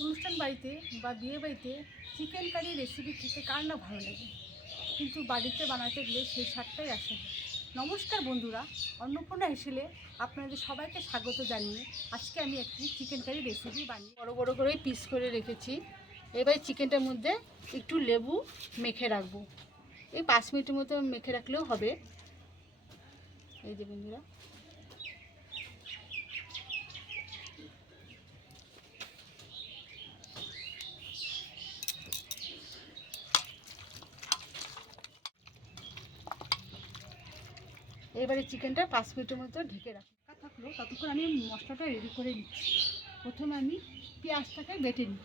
অনুষ্ঠান বাড়িতে বা বিয়ে বাড়িতে চিকেন কারি রেসিপি খেতে কার না ভালো লাগে, কিন্তু বাড়িতে বানাতে গেলে সেই স্বাদটাই আসে না। নমস্কার বন্ধুরা, অন্নপূর্ণা হেসেলে আপনাদের সবাইকে স্বাগত জানিয়ে আজকে আমি একটি চিকেন কারি রেসিপি বানিয়ে বড় বড় করে পিস করে রেখেছি। এবার চিকেনটার মধ্যে একটু লেবু মেখে রাখবো। এই 5 মিনিটের মতো মেখে রাখলেও হবে। এই যে বন্ধুরা, এবারে চিকেনটা 5 মিনিটের মতো ঢেকে রাখি। থাকলো ততক্ষণ আমি মশলাটা রেডি করে নিচ্ছি। প্রথমে আমি পেঁয়াজটাকে বেটে নিই।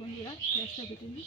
বন্ধুরা, পেঁয়াজটা বেটে নিই।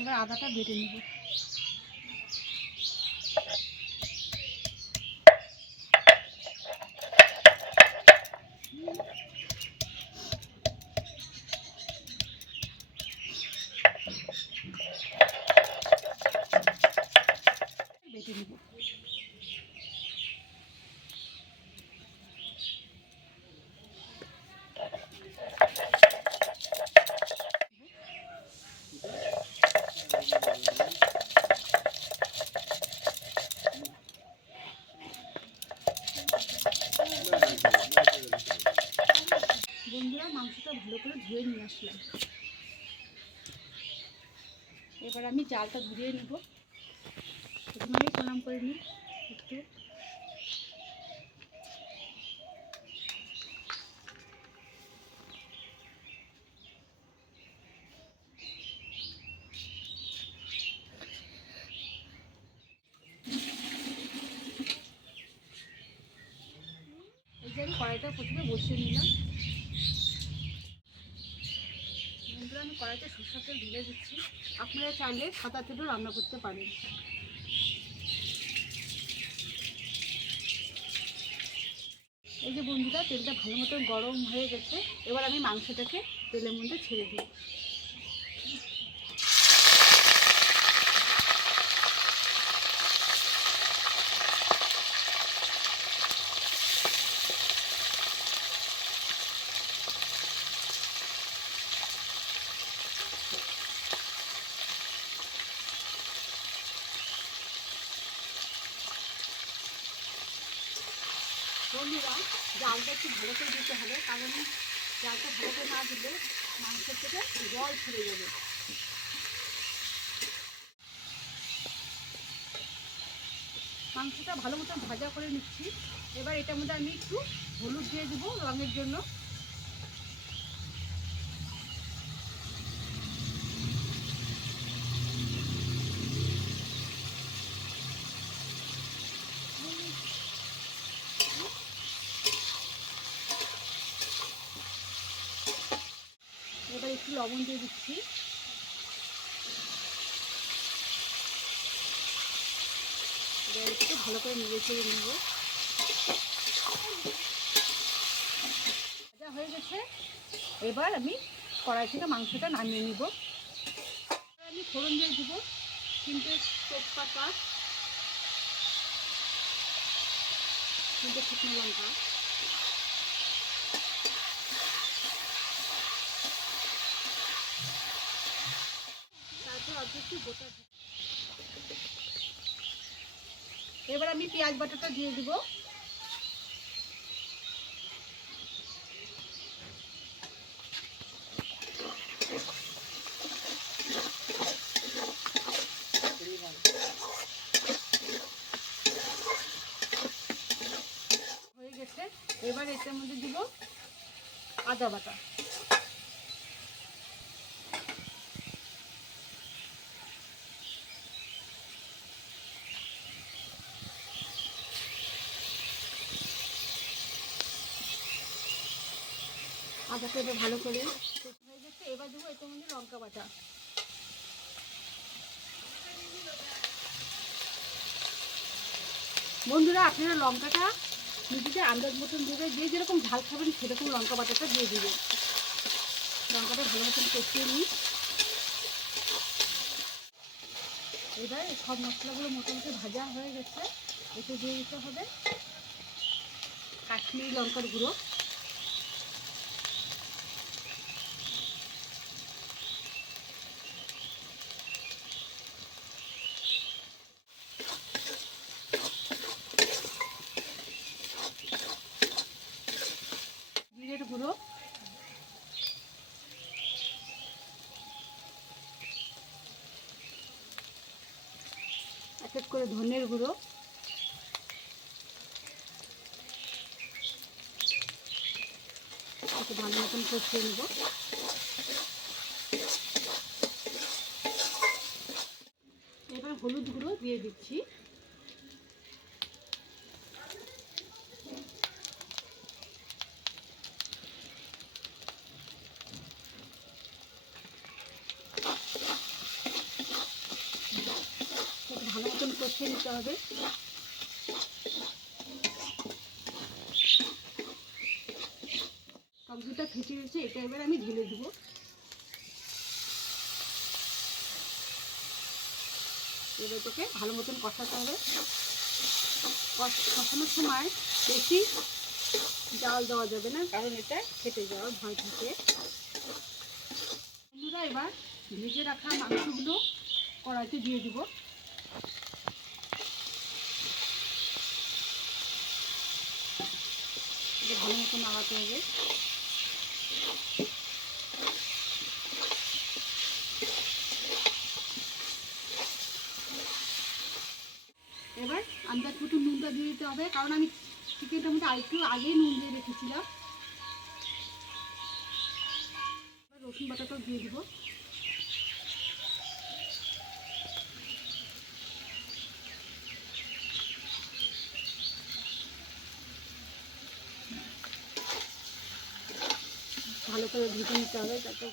এবার আদাটা বেটে নিব। বেটে নিব। বন্ধুরা, মাংসটা ভালো করে ধুয়ে নিয়ে আসলাম। এবার আমি জালটা ধরিয়ে নেব। প্রথমে আমি প্রণাম করে নিই একটু। এই যে আমি কড়াইটা প্রথমে বসিয়ে নিলাম। বন্ধুরা, আমি কড়াইতে সরষের তেল ঢেলে দিচ্ছি। আপনারা চাইলে সাদা তেলও রান্না করতে পারেন। এই যে বন্ধুরা, তেলটা ভালো মতো গরম হয়ে গেছে। এবার আমি মাংসটাকে তেলের মধ্যে ছেড়ে দিই। বন্ধুরা, জালটা একটু ভালো করে দিতে হবে, কারণ জালটা ভালো করে না দিলে মাংসের থেকে জল ছেড়ে যাবে। মাংসটা ভালো মতো ভাজা করে নিচ্ছি। এবার এটার মধ্যে আমি একটু হলুদ দিয়ে দেবো রঙের জন্য। এবার একটু লবণ দিয়ে দিচ্ছি। এবার একটু ভালো করে নেড়ে চেড়ে নেব। ভাজা হয়ে গেছে। এবার আমি কড়াই থেকে মাংসটা নামিয়ে নিব। আমি ফোড়ন দিয়ে দেবো 3টে তেজপাতা, 3টে শুকনো লঙ্কা, তারপর একটু গোটা। এবার আমি পেঁয়াজ বাটাটা দিয়ে দিব। হয়ে গেছে। এবার এটার মধ্যে দিব আদা বাটা। আদা করে ভালো করে হয়ে গেছে। এবার দেবো এটার মধ্যে লঙ্কা বাটা। বন্ধুরা আপনারা লঙ্কাটা নিজেদের আন্দাজ মতন দেবে, যে যেরকম ঝাল খাবেন সেরকম লঙ্কা বাটাটা দিয়ে দেবেন। লঙ্কাটা ভালো মতন কষিয়ে নিই। এবার সব মশলাগুলো মোটামুটি ভাজা হয়ে গেছে, এতে দিয়ে দিতে হবে কাশ্মীরি লঙ্কার গুঁড়ো। জিরের গুঁড়ো, এক এক করে ধনের গুঁড়ো, একটু ভালো মতন কষিয়ে নেব। এবার হলুদ গুঁড়ো দিয়ে দিচ্ছি। ভালো মতন কষিয়ে নিতে হবে। সবজিটা ফেটে গেছে, এটা এবার আমি ঢেলে দেবো। এবার তোকে ভালো মতন কষাতে হবে। কষানোর সময় বেশি জাল দেওয়া যাবে না, কারণ এটা ফেটে যাওয়ার ভয় থাকে। বন্ধুরা এবার ভেজে রাখা মাংসগুলো কড়াইতে দিয়ে দিব। ভালো মতো নাড়াতে হবে। এবার আন্দাজ মতো নুনটা দিয়ে দিতে হবে, কারণ আমি চিকেনটার মধ্যে আরেকটু আগেই নুন দিয়ে রেখেছিলাম। রসুন বাটাটাও দিয়ে দিব। ভালো করে ভেজে নিতে হবে যাতে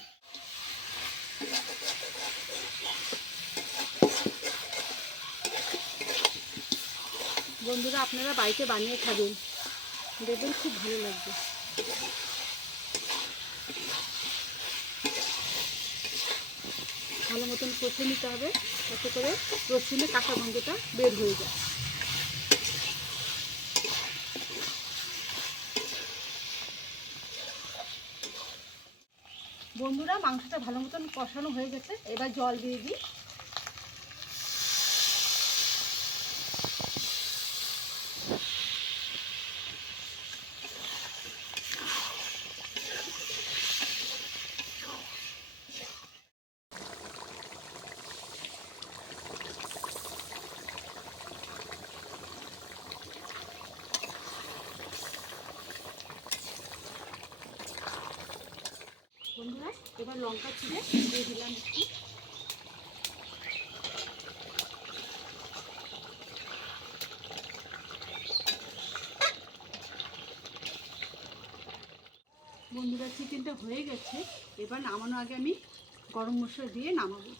বন্ধুরা আপনারা বাড়িতে বানিয়ে খাবেন, দেখবেন খুব ভালো লাগবে। ভালো মতন কষে নিতে হবে যাতে করে রসুনের কাঁচা গন্ধটা বের হয়ে যায়। বন্ধুরা মাংসটা ভালো মতন কষানো হয়ে গেছে, এবার জল দিয়ে দিই। বন্ধুরা এবার লঙ্কা ছিঁড়ে দিয়ে দিলাম একটু। বন্ধুরা চিকেনটা হয়ে গেছে, এবার নামানোর আগে আমি গরম মশলা দিয়ে নামাবো।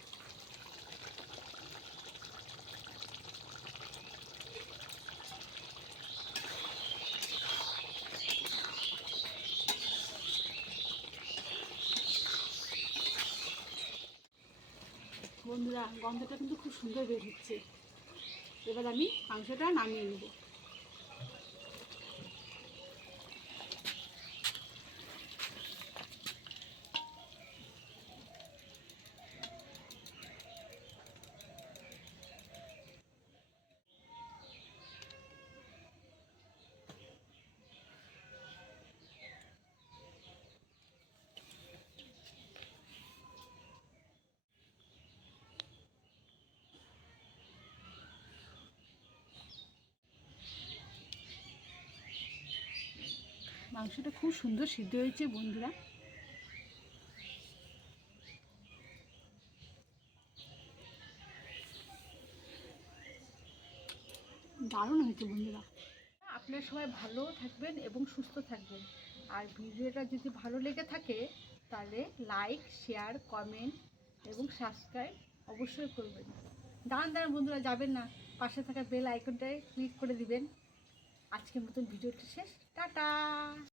বন্ধুরা গন্ধটা কিন্তু খুব সুন্দর বের হচ্ছে। এবার আমি মাংসটা নামিয়ে নেব। মাংসটা খুব সুন্দর সিদ্ধ হয়েছে বন্ধুরা। দারুণ হয়েছে বন্ধুরা। আপনারা সবাই ভালো থাকবেন এবং সুস্থ থাকবেন। আর ভিডিওটা যদি ভালো লেগে থাকে তাহলে লাইক, শেয়ার, কমেন্ট এবং সাবস্ক্রাইব অবশ্যই করবেন। দাঁড়ান বন্ধুরা, যাবেন না, পাশে থাকা বেল আইকনটায় ক্লিক করে দিবেন। আজকের মতন ভিডিওটি শেষ। টাটা।